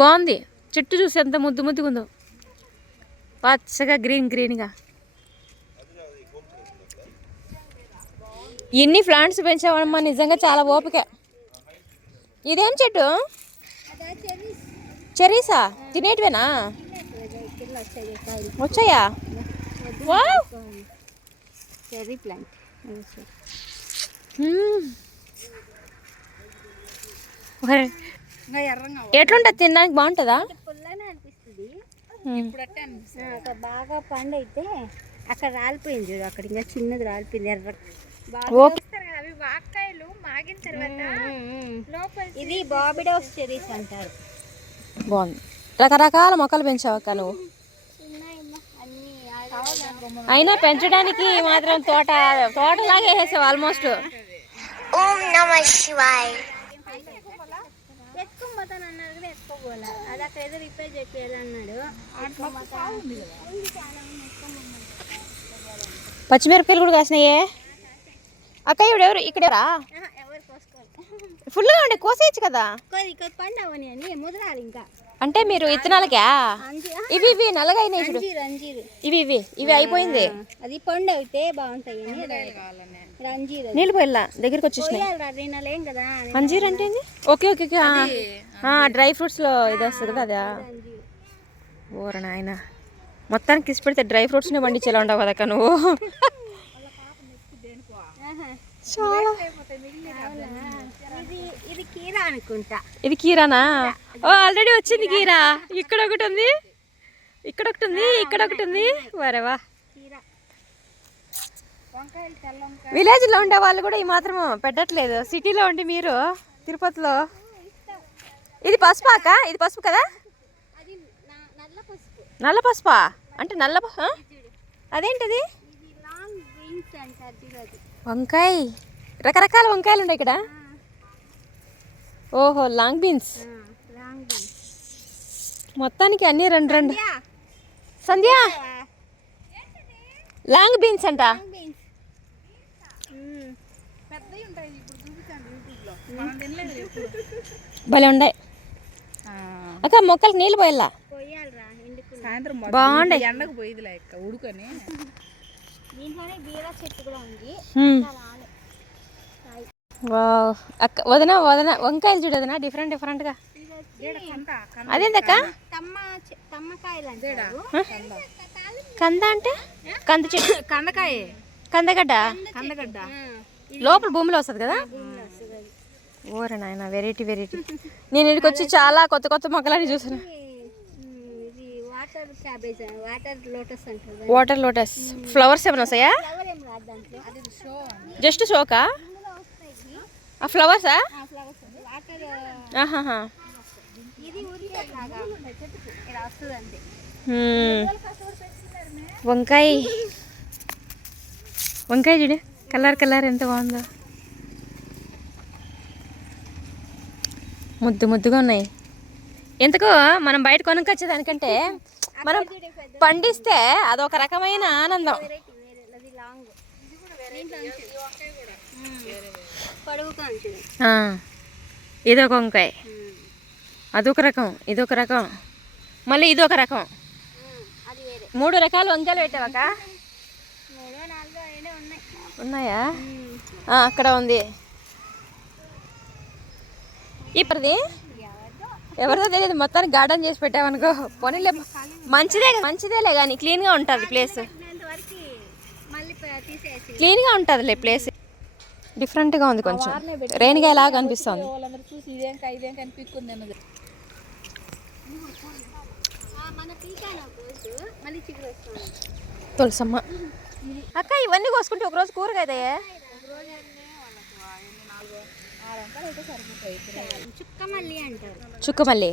బాగుంది చెట్టు చూసి ఎంత ముద్దు ముద్దుగా ఉందో, పచ్చగా గ్రీన్ గ్రీన్గా. ఎన్ని ప్లాంట్స్ పెంచావమ్మా, నిజంగా చాలా ఓపిక. ఇదేం చెట్టు? చెర్రీసా? తినేటివేనా? వచ్చాయా? చెర్రీ ప్లాంట్ ఎట్లుంటుంది తినడానికి? బాగుంటుందా? బాగా పండు అయితే అక్కడ రాలిపోయింది చూడు, అక్కడ ఇంకా చిన్నది రాలిపోయింది ఎర్ర. ఇది బాబిడోస్ చెర్రీస్ అంటారు. బాగుంది. రకరకాల మొక్కలు పెంచావక్క నువ్వు. అయినా పెంచడానికి మాత్రం తోటలాగే వేసావు ఆల్మోస్ట్. ఓం నమః శివాయ. ఎత్తుకోపోతానన్నాడు కూడా ఎత్తుకోపోలే, అది అక్కడ ఏదో రిపేర్ చేయాలన్నాడు. పచ్చిమిరపకాయలు కూడా కాసినాయే అక్క. ఎవరు ఇక్కడరా? ఫుల్గా ఉండే కోసేయచ్చు కదా. పండు అవని అని ముదరాలి ఇంకా. అంటే మీరు ఇత్తనాలకా? ఇవి ఇవి నల్లగైనాయి చూడు. ఇవి ఇవి ఇవి అయిపోయింది. అది పండు అయితే బాగుంటాయి. నీళ్ళు పోయిల్లా దగ్గరికి వచ్చేసినాయి. అంజీర్ అంటే okay okay okay. Dry fruits లో ఇది వస్తుంది కదా అదా? ఓర నాయన, మొత్తానికి కిసి పెడితే డ్రై ఫ్రూట్స్ ని పండించేలా ఉండవు కదక్క నువ్వు. చాలా. ఇది కీరా అనుకుంటా. ఇది కీరానా? ఓ ఆల్రెడీ వచ్చింది కీరా. ఇక్కడ ఒకటి ఉంది, ఇక్కడ ఒకటి ఉంది, ఇక్కడ ఒకటి ఉంది. వరేవా, విలేజ్ లో ఉండే వాళ్ళు కూడా ఈ మాత్రం పెట్టట్లేదు. సిటీలో ఉండి మీరు తిరుపతిలో. ఇది పసుపు అక్క? ఇది పసుపు కదా? నల్ల పసుపా? అంటే నల్ల అదేంటిది? వంకాయ. రకరకాల వంకాయలు ఉన్నాయి ఇక్కడ. ఓహో, లాంగ్ బీన్స్. మొత్తానికి అన్ని రెండు రెండు. సంధ్య, లాంగ్ బీన్స్ అంట. భలే ఉండే అక్క. మొక్కలకు నీళ్ళు పోయాలా? బాగుండే. ఎండకు పోయిది లెక్క ఉడుకొని. అక్క వదన వదన వంకాయలు చూడదనా డిఫరెంట్ డిఫరెంట్ గా. అదేందక్క? కంద అంటే కంద చెట్టు. కందకాయ, కందగడ్డ. కందగడ్డ లోపల భూమిలో వస్తుంది కదా. ఓరే నాయన, వెరైటీ వెరైటీ. నేను ఇక్కడికి వచ్చి చాలా కొత్త కొత్త మొక్కలని చూసాను. వాటర్ లోటస్ ఫ్లవర్స్ ఏమైనా వస్తాయా? జస్ట్ షోకా ఆ ఫ్లవర్సా? వంకాయ. వంకాయ చూడు, కలర్ కలర్ ఎంత బాగుందో. ముద్దు ముద్దుగా ఉన్నాయి. ఎందుకో మనం బయట కొనుక్కొచ్చేదానికంటే మనం పండిస్తే అదొక రకమైన ఆనందం. ఇదొక వంకాయ, అదొక రకం, ఇదొక రకం, మళ్ళీ ఇదొక రకం. 3 రకాల వంకాయలు పెట్టావక్క? ఉన్నాయా? అక్కడ ఉంది. ఇప్పుడుది ఎవరిదో తెలియదు, మొత్తానికి గార్డెన్ చేసి పెట్టామనుకో. పోనీలే, మంచిదేలే కానీ క్లీన్గా ఉంటుంది ప్లేస్. క్లీన్గా ఉంటుందిలే ప్లేస్. డిఫరెంట్గా ఉంది, కొంచెం రేణిగాయ లాగా అనిపిస్తుంది. తులసమ్మ అక్క, ఇవన్నీ కోసుకుంటే ఒకరోజు కూరగాయ. చుక్కమల్లి అంటారు. చుక్కమల్లి.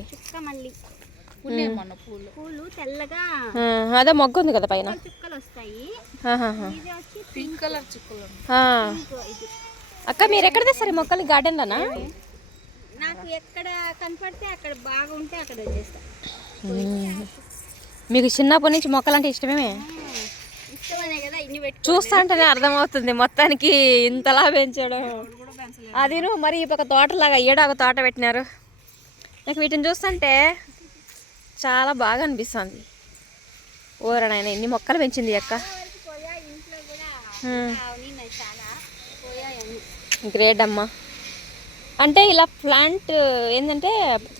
పూలు తెల్లగా, అదే మొగ్గ ఉంది కదా పైన, చుక్కలు వస్తాయి. పింక్ కలర్ చుక్కలు. అక్క మీరు ఎక్కడ తెస్తారు మొక్కలు? గార్డెన్ లోనా? నాకు ఎక్కడ కనపడితే అక్కడ బాగా ఉంటే అక్కడ చేస్తా. మీకు చిన్నప్పటి నుంచి మొక్కలు అంటే ఇష్టమే? ఇష్టమనే కదా ఇన్ని పెట్టుకో. చూస్తా అంటేనే అర్థమవుతుంది మొత్తానికి ఇంతలా పెంచడం. అది మరి ఒక తోటలాగా ఒక తోట పెట్టినారు. నాకు వీటిని చూస్తుంటే చాలా బాగా అనిపిస్తుంది. ఓరనైనా ఎన్ని మొక్కలు పెంచింది ఈ అక్క. ఇంట్లో కూడా ఉన్నాయి చాలా పోయాయని. గ్రేట్ అమ్మా. అంటే ఇలా ప్లాంట్ ఏంటంటే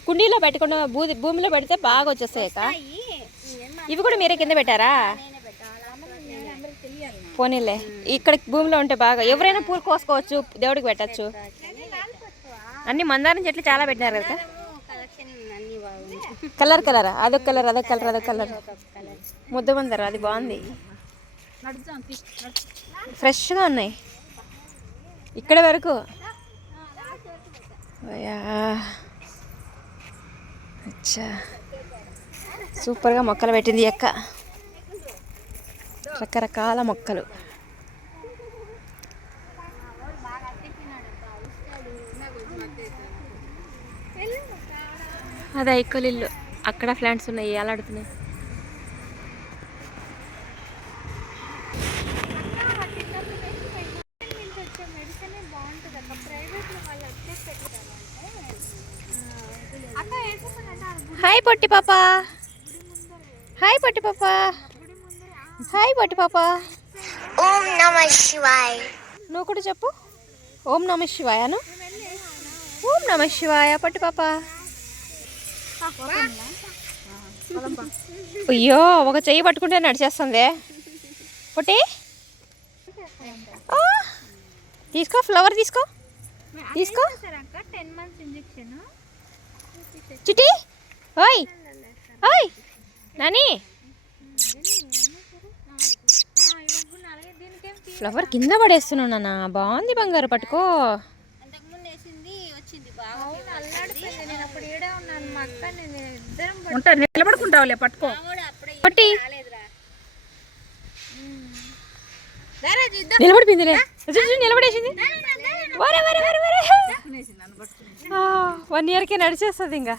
కుండీలో పెట్టకుండా భూమిలో పెడితే బాగా వచ్చేస్తాయి అక్క. ఇవి కూడా మీరే కింద పెట్టారా? పోనీలే, ఇక్కడ భూమిలో ఉంటే బాగా ఎవరైనా పూలు కోసుకోవచ్చు, దేవుడికి పెట్టచ్చు. అన్ని మందారం చెట్లు చాలా పెట్టినారు కదా. కలర్ కలరా? అదొక కలర్, అదొక కలర్, అదొక కలర్. ముద్ద మందారం అది బాగుంది, ఫ్రెష్గా ఉన్నాయి ఇక్కడ వరకు. అచ్చా, సూపర్గా మొక్కలు పెట్టింది అక్క, రకరకాల మొక్కలు. అదే ఐకోలిల్లు, అక్కడ ప్లాంట్స్ ఉన్నాయి అలాడుతున్నాయి. హాయ్ పొట్టి పాప, హాయ్ పొట్టి పాప, హాయ్ పొట్టి పాప. ఓం నమః శివాయ. నువ్వు కూడా చెప్పు ఓం నమః శివాయను. ఓం నమః శివాయ పొట్టి పాప. అయ్యో, ఒక చెయ్యి పట్టుకుంటే నడిచేస్తుంది పొట్టి. తీసుకో, ఫ్లవర్ తీసుకో, తీసుకో. చిటి ఓయ్ ఓయ్ నాని, ఫ్లవర్ కింద పడేస్తున్నావు నాన్న. బాగుంది బంగారు, పట్టుకో. ఉంటా, నిలబడుకుంటావులే, పట్టుకో. పట్టి నిలబడిపోయిందిలే, నిలబడేసింది. 1 yearకే నడిచేస్తుంది ఇంకా.